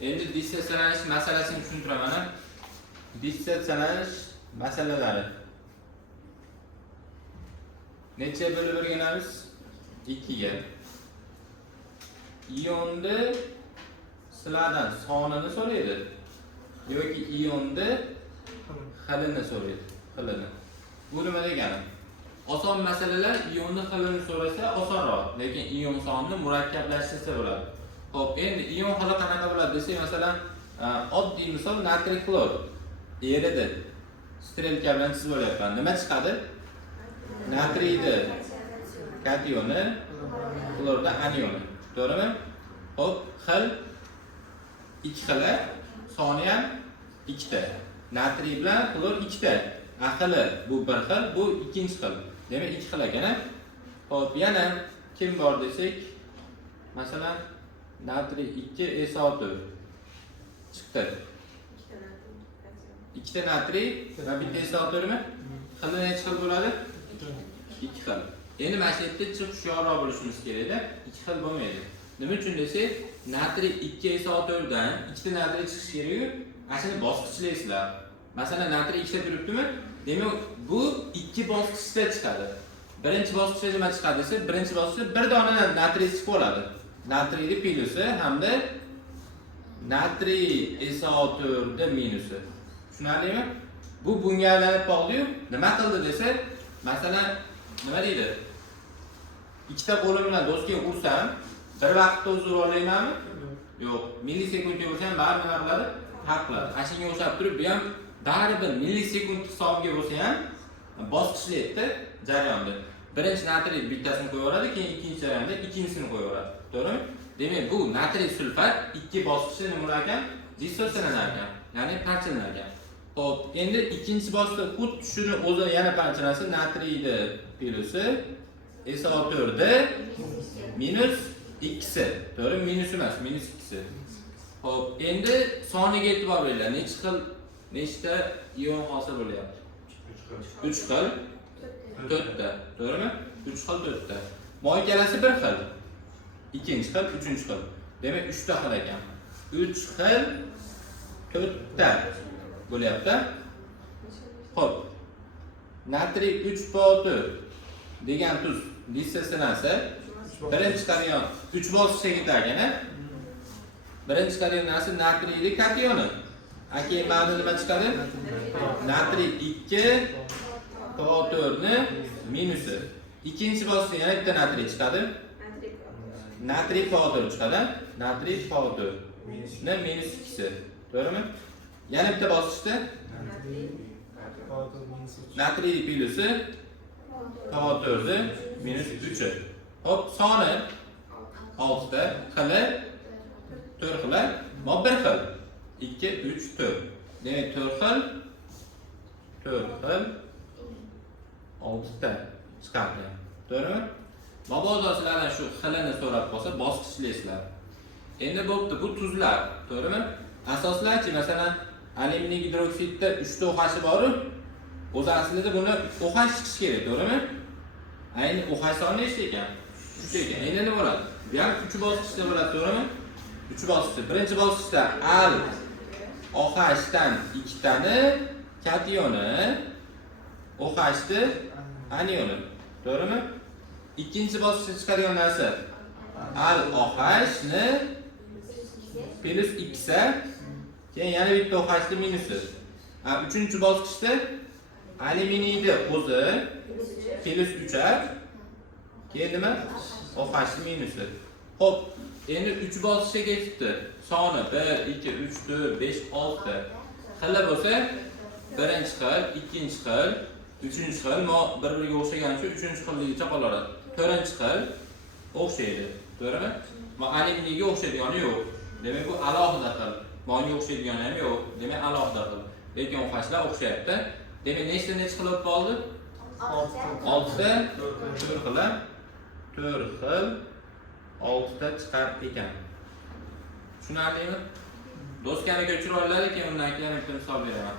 Endi disseksiyalanish masalasini tushuntiraman. Disseksiyalanish masalalari. Necha bo'lib o'rganamiz? 2 ga. Iyonni sizlardan sonini so'raydi yoki iyonni xilini so'raydi. Xilini. Bu nima degani? Oson masalalar iyonni xilini so'rasa osonroq, lekin iyon sonini murakkablashtirsa bo'ladi. Xo'p, endi iyon xili qanaqa bo'ladi desak, masalan, oddiy misol natriy xlor eridi. Strelka bilan chizib olyapman. Nima chiqadi? Natriyni kationi, xlorda anioni. To'g'rimi? Xo'p, xil 2 xili, soni ham 2 ta. Natriy bilan xlor 2 ta. Xili bu bir xil, bu ikkinchi xil. Demak 2 xil ekan. Xo'p, yana kim bor desak, masalan, natriy 2 SO4 chiqdi. 2 ta natriy va bitta SO4 mi? Xili necha xil bo'ladi? 2 xil. Endi mana shu yerda hushyorroq bo'lishimiz kerak-da. 2 xil bo'lmaydi. Nima uchun desak, natriy 2 SO4 dan 2 ta natriy chiqish kerak-ku. Ashuni bosqichlaysizlar. Masalan, natriy 2 ta turibdimi? Demak, bu 2 bosqichda chiqadi. Birinchi bosqichda nima chiqadi desa, birinchi bosqichda bir dona natriy chiqib oladi. Natriyni plusi hamda natriy SO4 minusi. Tushunarlimi? Bu bunga aylanib qoldi-yu, nima qildi desa, masalan, nima deydi? 2 ta qo'lim bilan doskaga ursam, bir vaqtda uzib olaymanmi? Yo'q. Millisekundga ursam, baribir nima qiladi? Haq qiladi. Ashunga o'xshab turib, bu ham baribir millisekund hisobiga bo'lsa ham bosqichlaydi jarayonni. Birinchi natriy bittasini qo'yaveradi, keyin ikkinchi jarayonda ikkinchisini qo'yaveradi. To'g'rimi? Demak, bu natriy sulfat 2 bosqichda nima ekan? Dissotsiyalar ekan, ya'ni parchalanar ekan. Xo'p, endi ikkinchi bosqichda xuddi shuni o'zi yana parchalasi natriyni plusi SO4 minus 2si. To'g'ri, minus emas, minus 2si. Xo'p, endi soniga e'tibor beringlar. Nechta ion hosil bo'lyapti? 3 xil, 4 ta. To'g'rimi? 3 xil, 4 ta. Molekulasi bir xil. Ikkinchi xil, uchinchi xil. Demak, 3 ta xil ekan. 3 xil, 4 ta bo'lyapti. Xo'p. Natriy 3PO4 degan tuz dissotsiyalansa, birinchi jarayon 3 bosqichga ketar ekan. Birinchi jarayon narsa natriyli kationi. Keyin mana nima chiqadi? Natriy 2PO4 ni minusi. Ikkinchi bosqichda yana bitta natriy chiqadi. Natriy PO4 chiqadi. Natriy PO4 ni minus 2si. To'g'rimi? Yana bitta bosqichda natriy plusi PO4 minus 3. Hop, soni 6 ta, xili 4 xil, va 1 xil. 2, 3, 4. Demak, 4 xil 6 ta chiqadi. To'g'rimi? Mabodo sizlardan shu xilini so'rab qolsa, bosqichlaysizlar. Endi bo'pti, bu tuzlar, to'g'rimi? Asoslarchi, masalan, alyuminiy gidroksidda 3 ta OH bor-ku. O'zi aslida buni OH chiqish kerak, to'g'rimi? Ayni OH soni nechta ekan? 3 ekan. Endi nima bo'ladi? Bu ham 3 bosqichda bo'ladi, to'g'rimi? 3 bosqichda. Birinchi bosqichda al OH dan 2 tani kationi, OH-ni anioni, to'g'rimi? Ikkinchi bosqichda chiqadigan narsa al OH-ni plus 2sa, keyin yana bitta OH-ni minusi. Uchinchi bosqichda alyuminiyni o'zi plus 3a, keyin nima? OH-ni minusi. Xo'p, endi 3 bosqichga ketibdi. Soni 1, 2, 3, 4, 5, 6 ta. Xili bo'lsa, birinchi xil, ikkinchi xil, uchinchi xil, bir-biriga o'xshagan uchun uchinchi xilligicha qolaveradi. To'rtinchi xil o'xshaydi. To'g'rimi? Alyuminiyga o'xshaydigani yo'q. Demak, bu alohida xil. Moyga o'xshaydigani ham yo'q. Demak, alohida xil. Lekin OH-lar o'xshayapti. Demak, nechta xil bo'lib qoldi? 6 ta, 4 xil, 4 xil 6 ta chiqar ekan. Tushunarlimi? Doskani ko'chirib olinglar, keyin undan keyin bitta misol beraman.